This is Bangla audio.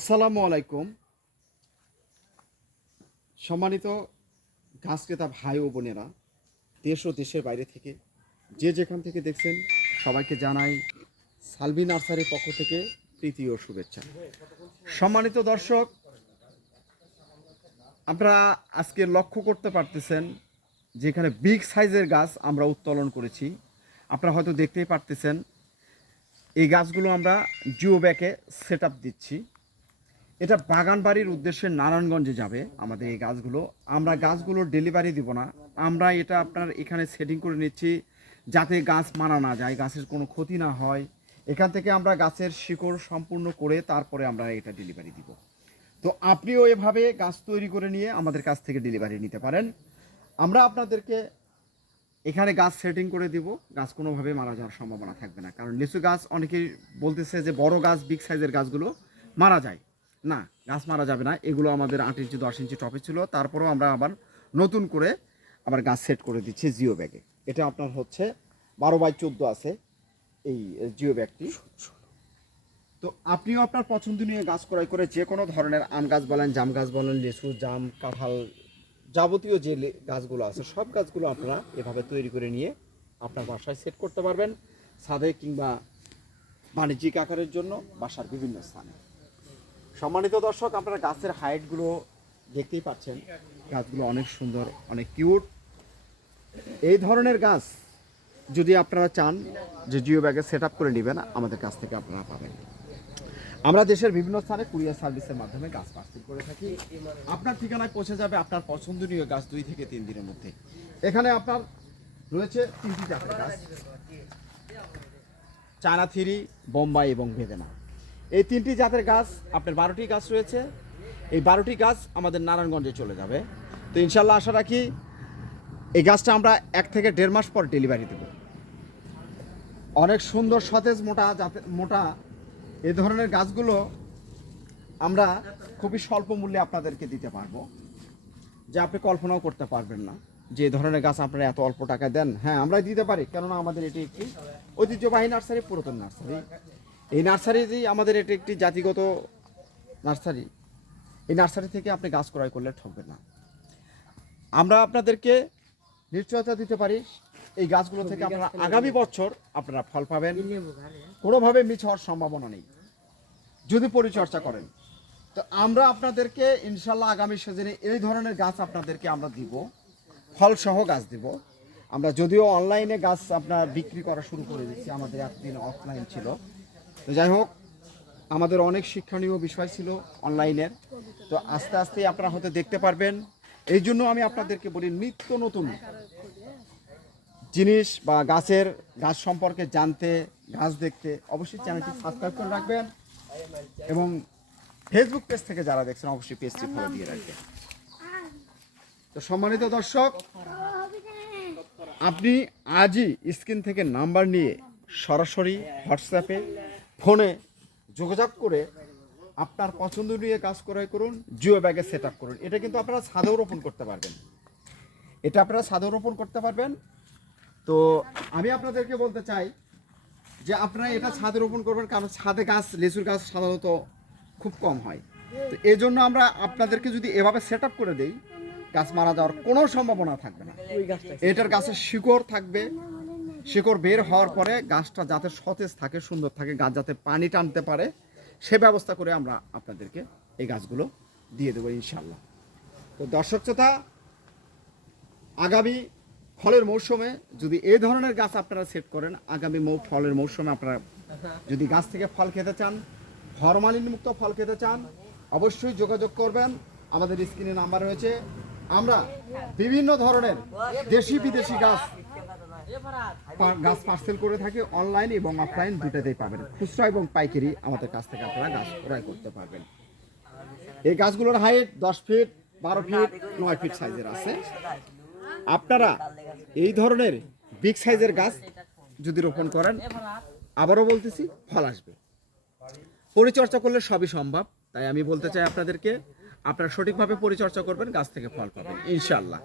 আসসালামু আলাইকুম। সম্মানিত গাছ ক্রেতা ভাই ও বোনেরা, দেশ ও দেশের বাইরে থেকে যে যেখান থেকে দেখছেন সবাইকে জানাই সালভি নার্সারির পক্ষ থেকে প্রীতি ও শুভেচ্ছা। সম্মানিত দর্শক, আপনারা আজকে লক্ষ্য করতে পারতেছেন যেখানে বিগ সাইজের গাছ আমরা উত্তোলন করেছি। আপনারা হয়তো দেখতেই পারতেছেন এই গাছগুলো আমরা জিও ব্যাগে সেট আপ দিচ্ছি। এটা বাগান বাড়ির উদ্দেশ্যে নারায়ণগঞ্জে যাবে আমাদের এই গাছগুলো। আমরা গাছগুলোর ডেলিভারি দিব না, আমরা এটা আপনার এখানে সেটিং করে নিচ্ছি যাতে গাছ মারা না যায়, গাছের কোনো ক্ষতি না হয়। এখান থেকে আমরা গাছের শিকড় সম্পূর্ণ করে তারপরে আমরা এটা ডেলিভারি দিব। তো আপনিও এভাবে গাছ তৈরি করে নিয়ে আমাদের কাছ থেকে ডেলিভারি নিতে পারেন। আমরা আপনাদেরকে এখানে গাছ সেটিং করে দিব, গাছ কোনোভাবে মারা যাওয়ার সম্ভাবনা থাকবে না। কারণ লিচু গাছ অনেকেই বলতেছে যে বড় গাছ বিগ সাইজের গাছগুলো মারা যায়। না, গাছ মারা যাবে না। এগুলো আমাদের 8 ইঞ্চি 10 ইঞ্চি টপে ছিল, তারপরেও আমরা আবার নতুন করে আবার গাছ সেট করে দিচ্ছি জিও ব্যাগে। এটা আপনার হচ্ছে 12x14 আছে এই জিও ব্যাগটি। তো আপনিও আপনার পছন্দনীয় গাছ ক্রয় করে যে কোনো ধরনের আম গাছ বলেন, জাম গাছ বলেন, লিচু, জাম, কাঁঠাল, যাবতীয় যে গাছগুলো আছে সব গাছগুলো আপনারা এভাবে তৈরি করে নিয়ে আপনার বাসায় সেট করতে পারবেন, ছাদে কিংবা বাণিজ্যিক আকারের জন্য বাসার বিভিন্ন স্থানে। সম্মানিত দর্শক, আপনারা গাছের হাইটগুলো দেখতেই পাচ্ছেন, গাছগুলো অনেক সুন্দর, অনেক কিউট। এই ধরনের গাছ যদি আপনারা চান যে জিও ব্যাগে সেট আপ করে নেবেন, আমাদের কাছ থেকে আপনারা পাবেন। আমরা দেশের বিভিন্ন স্থানে কুরিয়ার সার্ভিসের মাধ্যমে গাছ পার্সেল করে থাকি। আপনার ঠিকানায় পৌঁছে যাবে আপনার পছন্দনীয় গাছ 2 থেকে 3 দিনের মধ্যে। এখানে আপনার রয়েছে 3টি জাতের গাছ, চায়না থিরি, বোম্বাই এবং বেদেনা। এই 3টি জাতের গাছ আপনার 12টি গাছ রয়েছে। এই 12টি গাছ আমাদের নারায়ণগঞ্জে চলে যাবে। তো ইনশাল্লাহ আশা রাখি এই গাছটা আমরা 1 থেকে 1.5 মাস পর ডেলিভারি দেব। অনেক সুন্দর সতেজ মোটা এই ধরনের গাছগুলো আমরা খুবই স্বল্প মূল্যে আপনাদেরকে দিতে পারবো, যে আপনি কল্পনাও করতে পারবেন না যে এই ধরনের গাছ আপনারা এত অল্প টাকায় দেন। হ্যাঁ, আমরা দিতে পারি, কেননা আমাদের এটি একটি ঐতিহ্যবাহী নার্সারি, পুরাতন নার্সারি। এই নার্সারি আমাদের এটি একটি জাতিগত নার্সারি। এই নার্সারি থেকে আপনি গাছ ক্রয় করলে ঠকবেন না। আমরা আপনাদেরকে নিশ্চয়তা দিতে পারি এই গাছগুলো থেকে আপনারা আগামী বছর আপনারা ফল পাবেন, কোনোভাবে মিস হওয়ার সম্ভাবনা নেই যদি পরিচর্যা করেন। তো আমরা আপনাদেরকে ইনশাল্লাহ আগামী সিজনে এই ধরনের গাছ আপনাদেরকে আমরা দিব, ফলসহ গাছ দিব। আমরা যদিও অনলাইনে গাছ আপনার বিক্রি করা শুরু করে দিচ্ছি, আমাদের এতদিন অফলাইন ছিল। তো যাই হোক, আমাদের অনেক শিক্ষণীয় বিষয় ছিল অনলাইনের। তো আস্তে আস্তে আপনারা হয়তো দেখতে পারবেন। এই জন্য আমি আপনাদেরকে বলি, নিত্য নতুন জিনিস বা গাছ সম্পর্কে জানতে, গাছ দেখতে অবশ্যই চ্যানেলটি সাবস্ক্রাইব করে রাখবেন, এবং ফেসবুক পেজ থেকে যারা দেখছেন অবশ্যই পেজটি ফলো দিয়ে রাখবেন। তো সম্মানিত দর্শক, আপনি আজই স্ক্রিন থেকে নাম্বার নিয়ে সরাসরি হোয়াটসঅ্যাপে, ফোনে যোগাযোগ করে আপনার পছন্দনীয় গাছ ক্রয় করুন, জিও ব্যাগে সেট আপ করুন। এটা কিন্তু আপনারা ছাদেও রোপণ করতে পারবেন, তো আমি আপনাদেরকে বলতে চাই যে আপনারা এটা ছাদে রোপণ করবেন, কারণ ছাদে গাছ, লিচুর গাছ সাধারণত খুব কম হয়। তো এই জন্য আমরা আপনাদেরকে যদি এভাবে সেট আপ করে দেই, গাছ মারা যাওয়ার কোনো সম্ভাবনা থাকবে না। এটার গাছের শিকড় থাকবে, শিকড় বের হওয়ার পরে গাছটা যাতে সতেজ থাকে, সুন্দর থাকে, গাছ যাতে পানি টানতে পারে, সে ব্যবস্থা করে আমরা আপনাদেরকে এই গাছগুলো দিয়ে দেবো ইনশাল্লাহ। তো দর্শক শ্রোতা, আগামী ফলের মৌসুমে যদি এই ধরনের গাছ আপনারা সেট করেন, আগামী ফলের মৌসুমে আপনারা যদি গাছ থেকে ফল খেতে চান, ফরমালিন মুক্ত ফল খেতে চান, অবশ্যই যোগাযোগ করবেন। আমাদের স্ক্রিনে নাম্বার রয়েছে। আমরা বিভিন্ন ধরনের দেশি বিদেশি গাছ পার্সেল করে থাকি, অনলাইন এবং অফলাইন দুটাতেই পাবেন। খুচরা এবং পাইকারি আমাদের কাছ থেকে আপনারা গাছ ক্রয় করতে পারবেন। এই গাছগুলোর হাইট 10 ফিট, 12 ফিট, 9 ফিট সাইজের আছে। আপনারা এই ধরনের বিগ সাইজের গাছ যদি রোপণ করেন, আবারও বলতেছি, ফল আসবে। পরিচর্যা করলে সবই সম্ভব। তাই আমি বলতে চাই আপনাদেরকে, আপনারা সঠিকভাবে পরিচর্যা করবেন, গাছ থেকে ফল পাবেন ইনশাআল্লাহ।